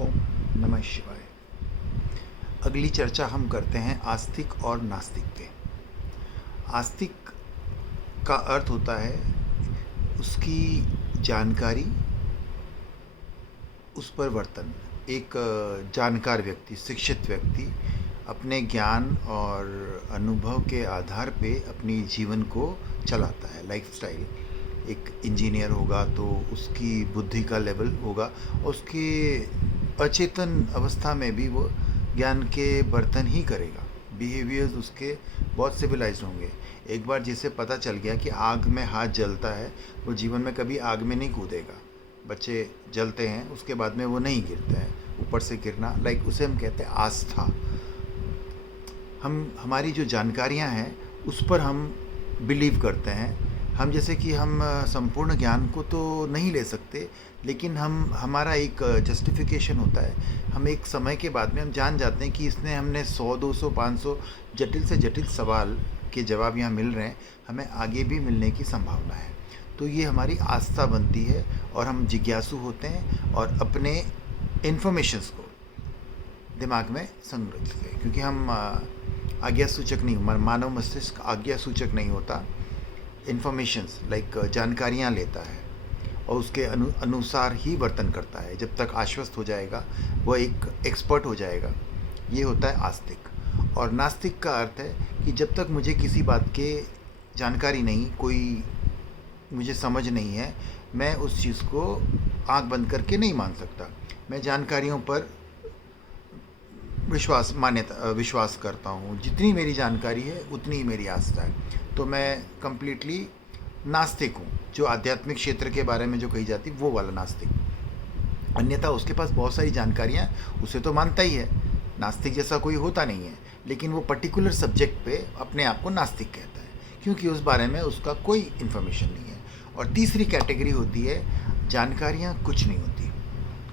ओम नमः शिवाय। अगली चर्चा हम करते हैं आस्तिक और नास्तिक पे। आस्तिक का अर्थ होता है उसकी जानकारी, उस पर वर्तन। एक जानकार व्यक्ति, शिक्षित व्यक्ति अपने ज्ञान और अनुभव के आधार पे अपनी जीवन को चलाता है। लाइफस्टाइल, एक इंजीनियर होगा तो उसकी बुद्धि का लेवल होगा, उसके अचेतन अवस्था में भी वो ज्ञान के बर्तन ही करेगा। बिहेवियर्स उसके बहुत सिविलाइज्ड होंगे। एक बार जिसे पता चल गया कि आग में हाथ जलता है, वो जीवन में कभी आग में नहीं कूदेगा। बच्चे जलते हैं, उसके बाद में वो नहीं गिरते हैं। ऊपर से गिरना, लाइक उसे हम कहते हैं आस्था। हमारी जो जानकारियां हैं उस पर हम बिलीव करते हैं। हम जैसे कि हम संपूर्ण ज्ञान को तो नहीं ले सकते, लेकिन हमारा एक जस्टिफिकेशन होता है। हम एक समय के बाद में हम जान जाते हैं कि इसने हमने 100, 200, 500 जटिल से जटिल सवाल के जवाब यहाँ मिल रहे हैं, हमें आगे भी मिलने की संभावना है। तो ये हमारी आस्था बनती है और हम जिज्ञासु होते हैं और अपने इन्फॉर्मेशंस को दिमाग में संग्रहित करें, क्योंकि हम आज्ञा सूचक नहीं, मानव मस्तिष्क आज्ञा सूचक नहीं होता। इन्फॉर्मेशंस लाइक जानकारियाँ लेता है और उसके अनुसार ही वर्तन करता है। जब तक आश्वस्त हो जाएगा, वह एक एक्सपर्ट हो जाएगा। ये होता है आस्तिक। और नास्तिक का अर्थ है कि जब तक मुझे किसी बात के जानकारी नहीं, कोई मुझे समझ नहीं है, मैं उस चीज़ को आंख बंद करके नहीं मान सकता। मैं जानकारियों पर विश्वास करता हूँ। जितनी मेरी जानकारी है उतनी ही मेरी आस्था है। तो मैं कंप्लीटली नास्तिक हूँ। जो आध्यात्मिक क्षेत्र के बारे में जो कही जाती वो वाला नास्तिक। अन्यथा उसके पास बहुत सारी जानकारियाँ, उसे तो मानता ही है, नास्तिक जैसा कोई होता नहीं है, लेकिन वो पर्टिकुलर सब्जेक्ट पे अपने आप को नास्तिक कहता है, क्योंकि उस बारे में उसका कोई इन्फॉर्मेशन नहीं है। और तीसरी कैटेगरी होती है जानकारियाँ कुछ नहीं होती,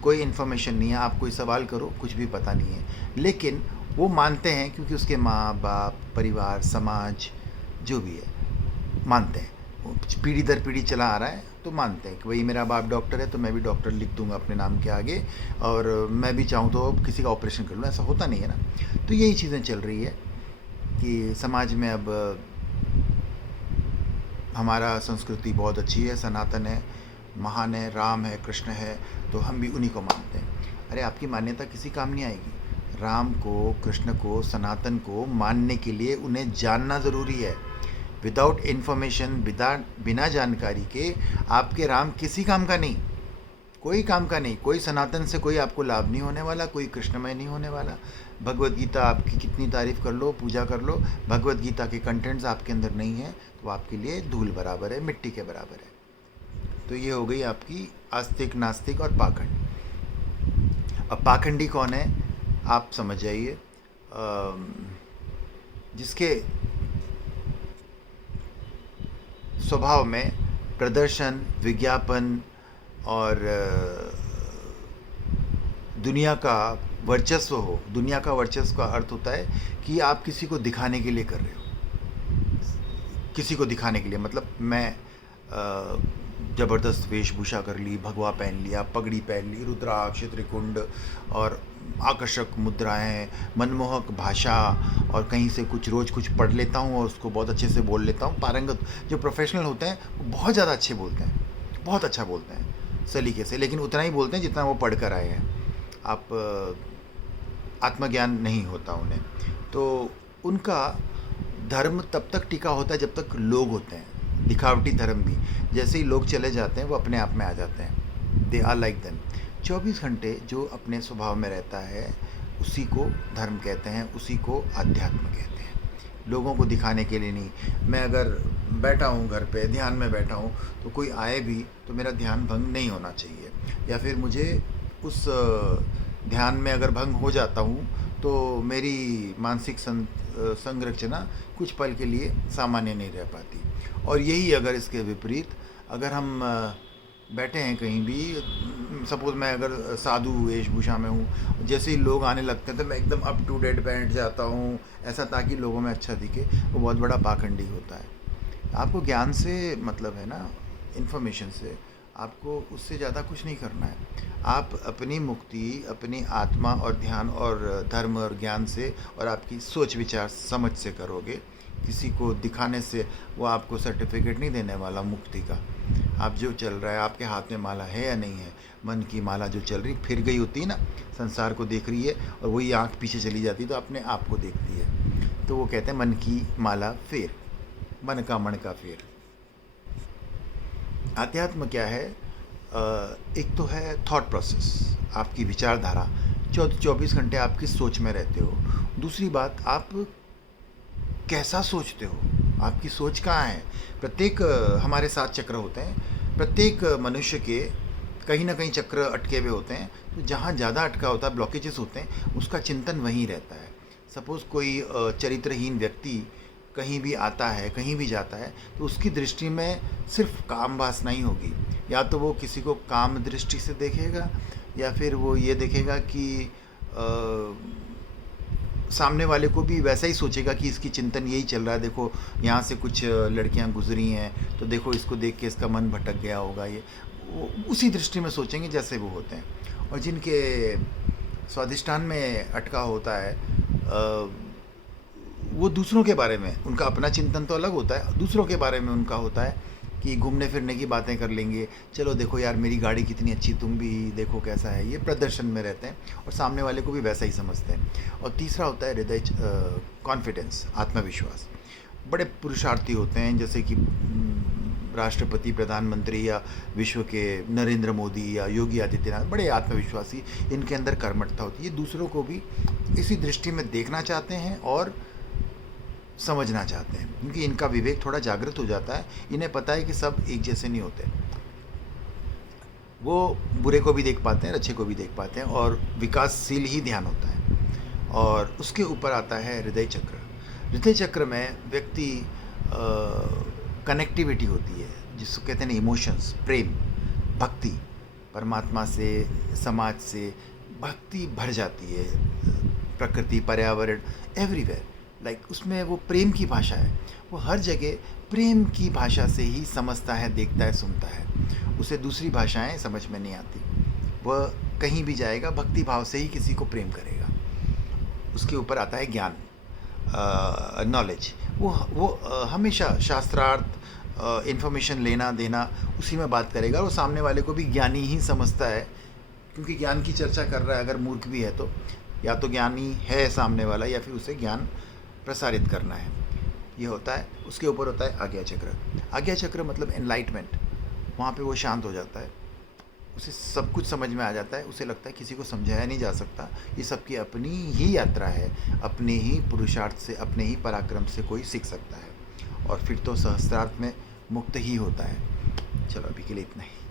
कोई इन्फॉर्मेशन नहीं है। आप कोई सवाल करो, कुछ भी पता नहीं है, लेकिन वो मानते हैं क्योंकि उसके माँ बाप, परिवार, समाज जो भी है मानते हैं। वो पीढ़ी दर पीढ़ी चला आ रहा है तो मानते हैं कि भाई मेरा बाप डॉक्टर है तो मैं भी डॉक्टर लिख दूंगा अपने नाम के आगे, और मैं भी चाहूँ तो अब किसी का ऑपरेशन कर लूँ। ऐसा होता नहीं है ना। तो यही चीज़ें चल रही है कि समाज में अब हमारा संस्कृति बहुत अच्छी है, सनातन है, महान है, राम है, कृष्ण है, तो हम भी उन्हीं को मानते हैं। अरे आपकी मान्यता किसी काम नहीं आएगी। राम को, कृष्ण को, सनातन को मानने के लिए उन्हें जानना ज़रूरी है। विदाउट इन्फॉर्मेशन, बिना जानकारी के आपके राम किसी काम का नहीं, कोई काम का नहीं। कोई सनातन से कोई आपको लाभ नहीं होने वाला, कोई कृष्णमय नहीं होने वाला। भगवत गीता आपकी कितनी तारीफ़ कर लो, पूजा कर लो, भगवत गीता के कंटेंट्स आपके अंदर नहीं है तो आपके लिए धूल बराबर है, मिट्टी के बराबर है। तो ये हो गई आपकी आस्तिक, नास्तिक और पाखंड। अब पाखंडी कौन है आप समझ जाइए। जिसके स्वभाव में प्रदर्शन, विज्ञापन और दुनिया का वर्चस्व हो। दुनिया का वर्चस्व का अर्थ होता है कि आप किसी को दिखाने के लिए कर रहे हो। किसी को दिखाने के लिए मतलब मैं ज़बरदस्त वेशभूषा कर ली, भगवा पहन लिया, पगड़ी पहन ली, रुद्राक्ष, त्रिकुंड और आकर्षक मुद्राएं, मनमोहक भाषा, और कहीं से कुछ रोज़ कुछ पढ़ लेता हूँ और उसको बहुत अच्छे से बोल लेता हूँ। पारंगत जो प्रोफेशनल होते हैं वो बहुत ज़्यादा अच्छे बोलते हैं, बहुत अच्छा बोलते हैं सलीके से, लेकिन उतना ही बोलते हैं जितना वो पढ़ कर आए हैं। आप आत्मज्ञान नहीं होता उन्हें। तो उनका धर्म तब तक टिका होता है जब तक लोग होते हैं। दिखावटी धर्म भी, जैसे ही लोग चले जाते हैं वो अपने आप में आ जाते हैं। They are like them. 24 घंटे जो अपने स्वभाव में रहता है उसी को धर्म कहते हैं, उसी को अध्यात्म कहते हैं। लोगों को दिखाने के लिए नहीं। मैं अगर बैठा हूँ घर पे, ध्यान में बैठा हूँ, तो कोई आए भी तो मेरा ध्यान भंग नहीं होना चाहिए, या फिर मुझे उस ध्यान में अगर भंग हो जाता हूँ तो मेरी मानसिक संरचना कुछ पल के लिए सामान्य नहीं रह पाती। और यही अगर इसके विपरीत, अगर हम बैठे हैं कहीं भी, सपोज मैं अगर साधु वेशभूषा में हूँ, जैसे ही लोग आने लगते हैं तो मैं एकदम अप टू डेट बैठ जाता हूँ, ऐसा ताकि लोगों में अच्छा दिखे, वो बहुत बड़ा पाखंडी होता है। आपको ज्ञान से मतलब है ना, इन्फॉर्मेशन से। आपको उससे ज़्यादा कुछ नहीं करना है। आप अपनी मुक्ति अपनी आत्मा और ध्यान और धर्म और ज्ञान से और आपकी सोच विचार समझ से करोगे। किसी को दिखाने से वो आपको सर्टिफिकेट नहीं देने वाला मुक्ति का। आप जो चल रहा है, आपके हाथ में माला है या नहीं है, मन की माला जो चल रही फिर गई होती है ना, संसार को देख रही है और वही आँख पीछे चली जाती है तो अपने आप को देखती है। तो वो कहते हैं मन की माला फेर, मन का मण का फेर। अध्यात्म क्या है? एक तो है थॉट प्रोसेस, आपकी विचारधारा, 24 घंटे आप किस सोच में रहते हो। दूसरी बात, आप कैसा सोचते हो, आपकी सोच कहाँ है। प्रत्येक हमारे 7 चक्र होते हैं, प्रत्येक मनुष्य के कहीं ना कहीं चक्र अटके हुए होते हैं। तो जहाँ ज़्यादा अटका होता है, ब्लॉकेजेस होते हैं, उसका चिंतन वहीं रहता है। सपोज़ कोई चरित्रहीन व्यक्ति कहीं भी आता है, कहीं भी जाता है, तो उसकी दृष्टि में सिर्फ काम वासना ही होगी। या तो वो किसी को काम दृष्टि से देखेगा, या फिर वो ये देखेगा कि सामने वाले को भी वैसा ही सोचेगा कि इसकी चिंतन यही चल रहा है। देखो यहाँ से कुछ लड़कियाँ गुजरी हैं, तो देखो इसको देख के इसका मन भटक गया होगा। ये वो उसी दृष्टि में सोचेंगे जैसे वो होते हैं। और जिनके स्वाधिष्ठान में अटका होता है, वो दूसरों के बारे में, उनका अपना चिंतन तो अलग होता है, दूसरों के बारे में उनका होता है कि घूमने फिरने की बातें कर लेंगे। चलो देखो यार मेरी गाड़ी कितनी अच्छी, तुम भी देखो कैसा है। ये प्रदर्शन में रहते हैं और सामने वाले को भी वैसा ही समझते हैं। और तीसरा होता है हृदय, कॉन्फिडेंस, आत्मविश्वास। बड़े पुरुषार्थी होते हैं, जैसे कि राष्ट्रपति, प्रधानमंत्री या विश्व के नरेंद्र मोदी या योगी आदित्यनाथ, बड़े आत्मविश्वासी, इनके अंदर कर्मठता होती है। ये दूसरों को भी इसी दृष्टि में देखना चाहते हैं और समझना चाहते हैं, क्योंकि इनका विवेक थोड़ा जागृत हो जाता है। इन्हें पता है कि सब एक जैसे नहीं होते। वो बुरे को भी देख पाते हैं, अच्छे को भी देख पाते हैं, और विकासशील ही ध्यान होता है। और उसके ऊपर आता है हृदय चक्र। हृदय चक्र में व्यक्ति कनेक्टिविटी होती है, जिसको कहते हैं इमोशंस, प्रेम, भक्ति, परमात्मा से, समाज से भक्ति भर जाती है। प्रकृति, पर्यावरण, एवरीवेयर, लाइक उसमें वो प्रेम की भाषा है। वो हर जगह प्रेम की भाषा से ही समझता है, देखता है, सुनता है। उसे दूसरी भाषाएं समझ में नहीं आती। वह कहीं भी जाएगा भक्ति भाव से ही किसी को प्रेम करेगा। उसके ऊपर आता है ज्ञान, नॉलेज। वो हमेशा शास्त्रार्थ, इन्फॉर्मेशन लेना देना, उसी में बात करेगा। और सामने वाले को भी ज्ञानी ही समझता है, क्योंकि ज्ञान की चर्चा कर रहा है। अगर मूर्ख भी है तो या तो ज्ञानी है सामने वाला, या फिर उसे ज्ञान प्रसारित करना है। ये होता है। उसके ऊपर होता है आज्ञा चक्र। आज्ञा चक्र मतलब एनलाइटमेंट। वहाँ पे वो शांत हो जाता है, उसे सब कुछ समझ में आ जाता है। उसे लगता है किसी को समझाया नहीं जा सकता, ये सबकी अपनी ही यात्रा है, अपने ही पुरुषार्थ से, अपने ही पराक्रम से कोई सीख सकता है। और फिर तो सहस्त्रार्थ में मुक्त ही होता है। चलो अभी के लिए इतना ही।